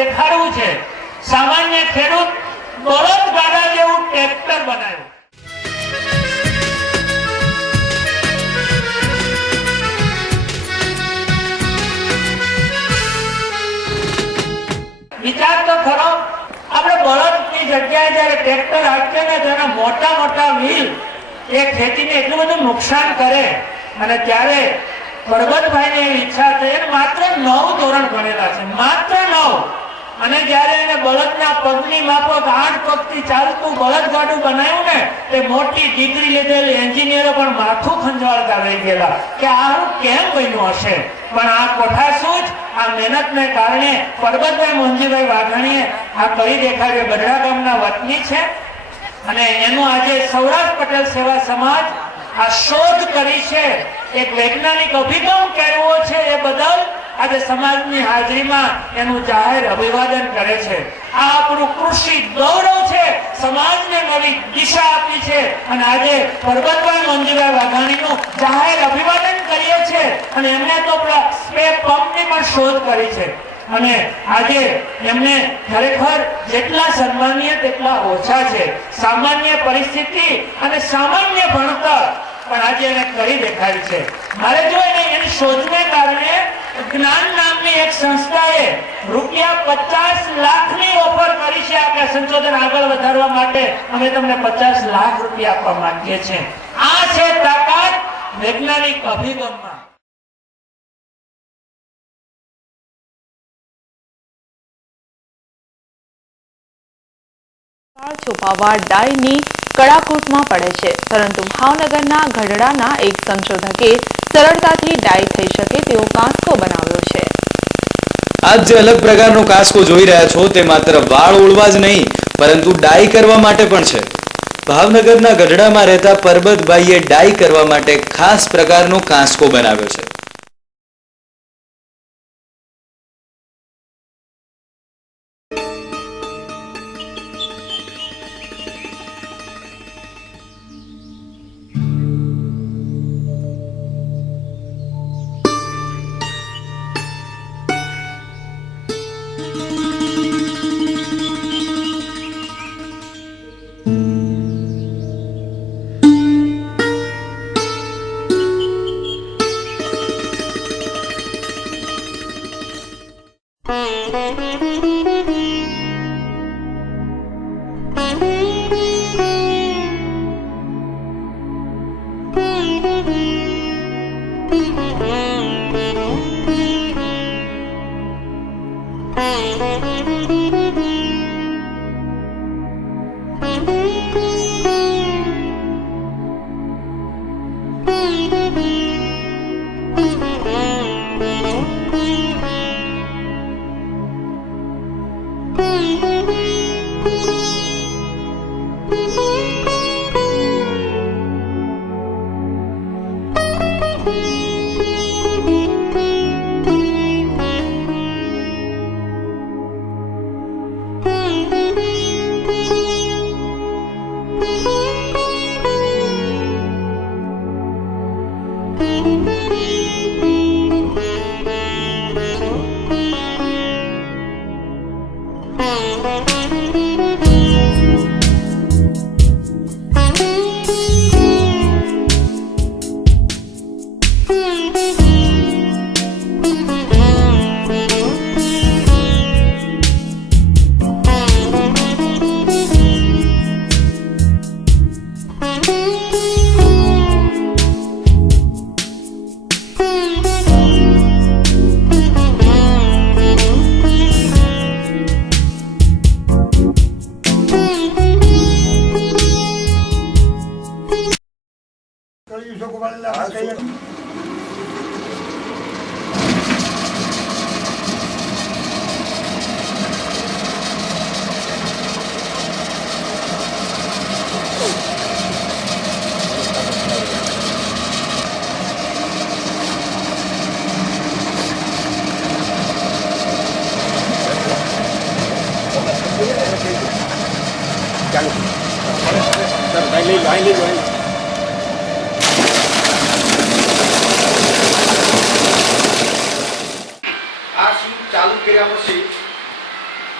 દેખાડવું છે। સામાન્ય ખેડૂત બળદગાડા જેવું ટ્રેક્ટર બનાવ્યું। विचार तो खरो આપણે બળદની જગ્યાએ જ્યારે ટ્રેક્ટર હાંકીએ ને તેના મોટા મોટા વ્હીલ એ ખેતીને એટલું બધું નુકસાન કરે અને ત્યારે પરબતભાઈને એવી ઈચ્છા થઈ માત્ર 9 ધોરણ ભણેલા છે માત્ર 9 અને જ્યારે એને બળદના પગની માફક 8 પગથી ચાલતું બળદગાડું બનાવ્યું ને તે મોટી ડિગ્રી લીધેલી એન્જિનિયરો પણ માથું ખંજવાળતા રહી ગયેલા કે આ કેમ બન્યું હશે। પણ આ કોઠાસૂઝ આ મહેનતને કારણે પરબતભાઈ મોહનજીભાઈ વાઘાણીએ આ કરી દેખાડ્યું। ગઢડા ગામના વતની છે અને એનું આજે સૌરાષ્ટ્ર પટેલ સેવા સમાજ આ શોધ કરી છે, એક વૈજ્ઞાનિક અભિગમ કેળવો છે એ બદલ આજે સમાજની હાજરીમાં એનું જાહેર અભિવાદન કરે છે। આ આપણું કૃષિ ગૌરવ છે, સમાજને નવી દિશા આપી છે અને આજે પરબતભાઈ મોહનજીભાઈ વાઘાણીનું જાહેર અભિવાદન કરીએ છીએ અને એમને તો સ્પેર પંપની પણ શોધ કરી છે અને આજે એમને ખરેખર જેટલા સન્માનીય તેટલા ઓછા છે। સામાન્ય પરિસ્થિતિ અને સામાન્ય ભણતર પણ આજે એને કરી દેખાડી છે। મારે જો એની શોધને કારણે જ્ઞાન નામની એક સંસ્થાએ ₹50 લાખની ઓફર કરી છે। આપણે સંશોધન આગળ વધારવા માટે અમે તમને ₹50 લાખ આપવા માંગીએ છીએ। આ છે તાકાત વૈજ્ઞાનિક અભિગમમાં। છુપાવવા ડાયની કડાકૂટમાં પડે છે, પરંતુ ભાવનગરના ગઢડાના એક સંશોધકે સરળતાથી ડાય થઈ શકે તેવો કાંસકો બનાવ્યો છે। આજ જે અલગ પ્રકારનો કાંસકો જોઈ રહ્યા છો તે માત્ર વાળ ઓળવા જ નહીં પરંતુ ડાય કરવા માટે પણ છે। ભાવનગરના ગઢડામાં રહેતા પરબતભાઈએ ડાય કરવા માટે ખાસ પ્રકારનો કાંસકો બનાવ્યો છે।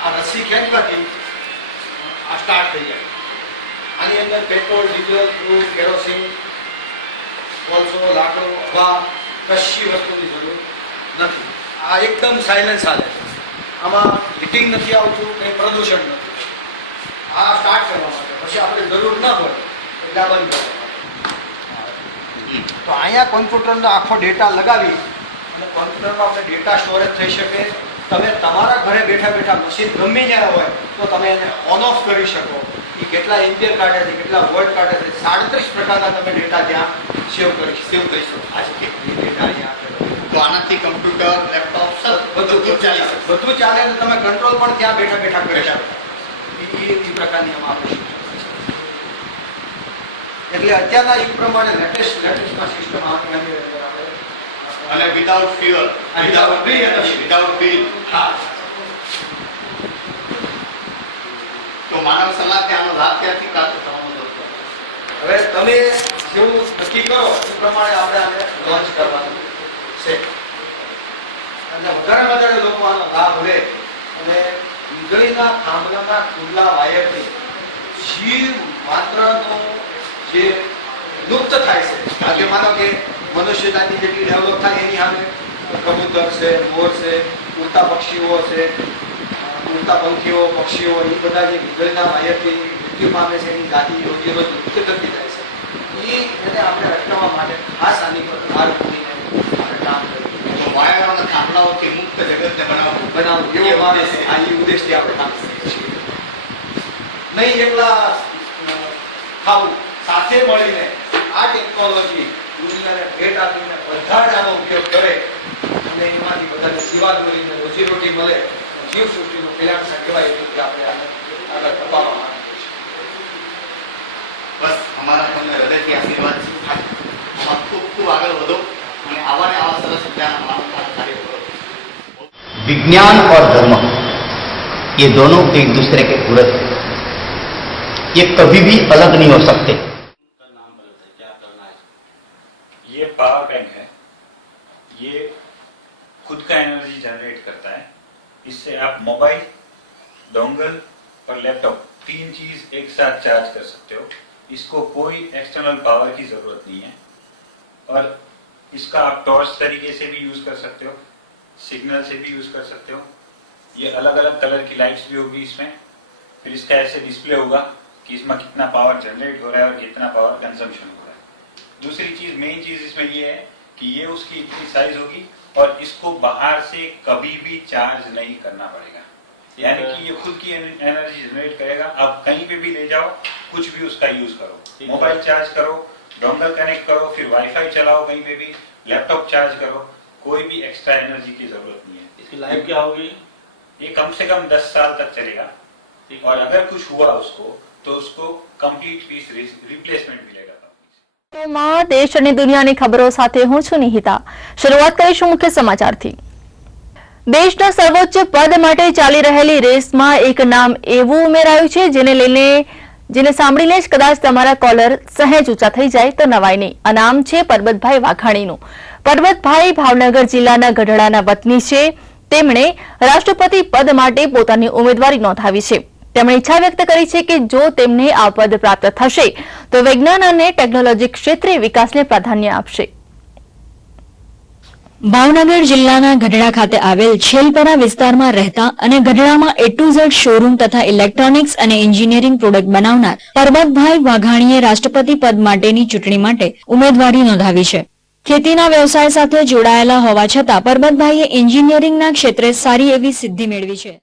આ રસ્સી ખેંચવાથી આ સ્ટાર્ટ થઈ જાય. આની અંદર પેટ્રોલ, ડીઝલ, ક્રૂડ, કેરોસીન, કોલસો, લાકડો, હવા કશી વસ્તુની જરૂર નથી. આ એકદમ સાયલેન્સ હાલે છે. આમાં હીટિંગ નથી આવતું, કંઈ પ્રદૂષણ નથી. આ સ્ટાર્ટ કરવા માટે પછી આપણે જરૂર ન હોય એટલે આ બંધ કરવા માટે. તો અહીંયા કોમ્પ્યુટરનો આખો ડેટા લગાવી અને કોમ્પ્યુટરમાં આપણે ડેટા સ્ટોરેજ થઈ શકે. તમે તમારા ઘરે બેઠા બેઠા મશીન ગમે ત્યારે હોય તો તમે એને ઓન ઓફ કરી શકો. એ કેટલા એમ્પિયર કાઢે છે, કેટલા વોલ્ટ કાઢે છે, 37 પ્રકારના તમે ડેટા ત્યાં સેવ કરી શકો. આજે કેટલી ડેટા અહીંયા તો આનાથી કમ્પ્યુટર, લેપટોપ બધું ચાલી શકે. બધું ચાલે અને તમે કંટ્રોલ પણ ત્યાં બેઠા બેઠા કરી શકો. એ પ્રકારની આમાં આપણે એટલે અત્યારના યુગ પ્રમાણે લેટેસ્ટમાં સિસ્ટમ આપણે અને વિધાઉટ ફ્યુઅલ, વિધાઉટ બિલ. હા. તો માનવ સમાજને આનો લાભ ક્યાંથી પ્રાપ્ત થવાનો હતો? હવે તમે જેવું નક્કી કરો એ પ્રમાણે આપણે આને લોન્ચ કરવાનું છે. અને વધારે લોકો આનો લાભ લે અને વીજળીના થાંભલાના ખુલ્લા વાયરથી જીવ માત્રનો જે લુપ્ત થાય છે. આજે માનો કે મનુષ્ય જાતિ જેટલી ડેવલપ થાય એની સામે કબૂતર છે, મોર છે, ઉડતા પક્ષીઓ છે, ઉડતા પંખીઓ, પક્ષીઓ, એ બધા જે વીજળીના વાયરથી મૃત્યુ પામે છે એની જાતિ રોજેરોજ લુપ્ત થતી જાય છે. એને આપણે અટકાવવા માટે ખાસ આની પર ભાર મૂકીને આપણે કામ કરીએ. તો વાયર અને થાંભલાઓથી મુક્ત જગતને બનાવવું એવો આ ઉદ્દેશથી આપણે કામ કરીએ છીએ. નહીં એકલા ખાવું, સાથે મળીને આ ટેકનોલોજી દુનિયાને ભેટ આપીને બધા જ આનો ઉપયોગ કરે અને એમાંથી બધાને જીવાદોરીને રોજીરોટી મળે, જીવ સૃષ્ટિનું કલ્યાણ કહેવાય એ રીતે આપણે આને આગળ ધપાવવા માંગીએ છીએ. બસ અમારા તમને હૃદયથી આશીર્વાદ છે. આમાં ખૂબ ખૂબ આગળ વધો અને આવા ને આવા સરસ જ્ઞાન અમારા કાર્ય કરો. विज्ञान और धर्म ये दोनों एक दूसरे के पूरक हैं. ये कभी भी अलग नहीं हो सकते. ये पावर बैंक है. ये खुद का एनर्जी जनरेट करता है. इससे आप मोबाइल, डोंगल और लैपटॉप 3 चीज एक साथ चार्ज कर सकते हो. इसको कोई एक्सटर्नल पावर की जरूरत नहीं है और इसका आप टॉर्च तरीके से भी यूज कर सकते हो, सिग्नल से भी यूज कर सकते हो. ये अलग अलग कलर की लाइट्स भी होगी इसमें. फिर इसका ऐसे डिस्प्ले होगा कि इसमें कितना पावर जनरेट हो रहा है और कितना पावर कंजम्पशन हो रहा है. दूसरी चीज, मेन चीज इसमें ये है कि ये उसकी इतनी साइज होगी और इसको बाहर से कभी भी चार्ज नहीं करना पड़ेगा. यानी कि ये खुद की एनर्जी जनरेट करेगा. आप कहीं पे भी ले जाओ, कुछ भी उसका यूज करो. मोबाइल चार्ज करो, डोंगल कनेक्ट करो, फिर वाईफाई चलाओ, कहीं पे भी लैपटॉप चार्ज करो. कोई भी एक्स्ट्रा एनर्जी की जरूरत नहीं है. इसकी लाइफ क्या होगी? ये कम से कम 10 साल तक चलेगा और अगर कुछ हुआ उसको तो उसको कंप्लीट पीस रिप्लेसमेंट मिलेगा. માં દેશ અને દુનિયાની ખબરો સાથે હું છું નિહિતા. શરૂઆત કરીશું મુખ્ય સમાચારથી. દેશના સર્વોચ્ચ પદ માટે ચાલી રહેલી રેસમાં એક નામ એવું ઉમેરાયું છે જેને સાંભળીને જ કદાચ તમારા કોલર સહેજ ઊંચા થઈ જાય તો નવાય નહીં. આ નામ છે પરબતભાઈ વાઘાણીનું. પરબતભાઈ ભાવનગર જિલ્લાના ગઢડાના વતની છે. તેમણે રાષ્ટ્રપતિ પદ માટે પોતાની ઉમેદવારી નોંધાવી છે. તેમણે ઈચ્છા વ્યક્ત કરી છે કે જો તેમને આ પદ પ્રાપ્ત થશે તો વિજ્ઞાન અને ટેકનોલોજી ક્ષેત્રે વિકાસને પ્રાધાન્ય આપશે. ભાવનગર જિલ્લાના ગઢડા ખાતે આવેલ છેલપરા વિસ્તારમાં રહેતા અને ગઢડામાં A to Z શોરૂમ તથા ઇલેક્ટ્રોનિક્સ અને એન્જિનિયરિંગ પ્રોડક્ટ બનાવનાર પરબતભાઈ વાઘાણીએ રાષ્ટ્રપતિ પદ માટેની ચૂંટણી માટે ઉમેદવારી નોંધાવી છે. ખેતીના વ્યવસાય સાથે જોડાયેલા હોવા છતાં પરબતભાઈએ એન્જિનિયરિંગના ક્ષેત્રે સારી એવી સિદ્ધિ મેળવી છે.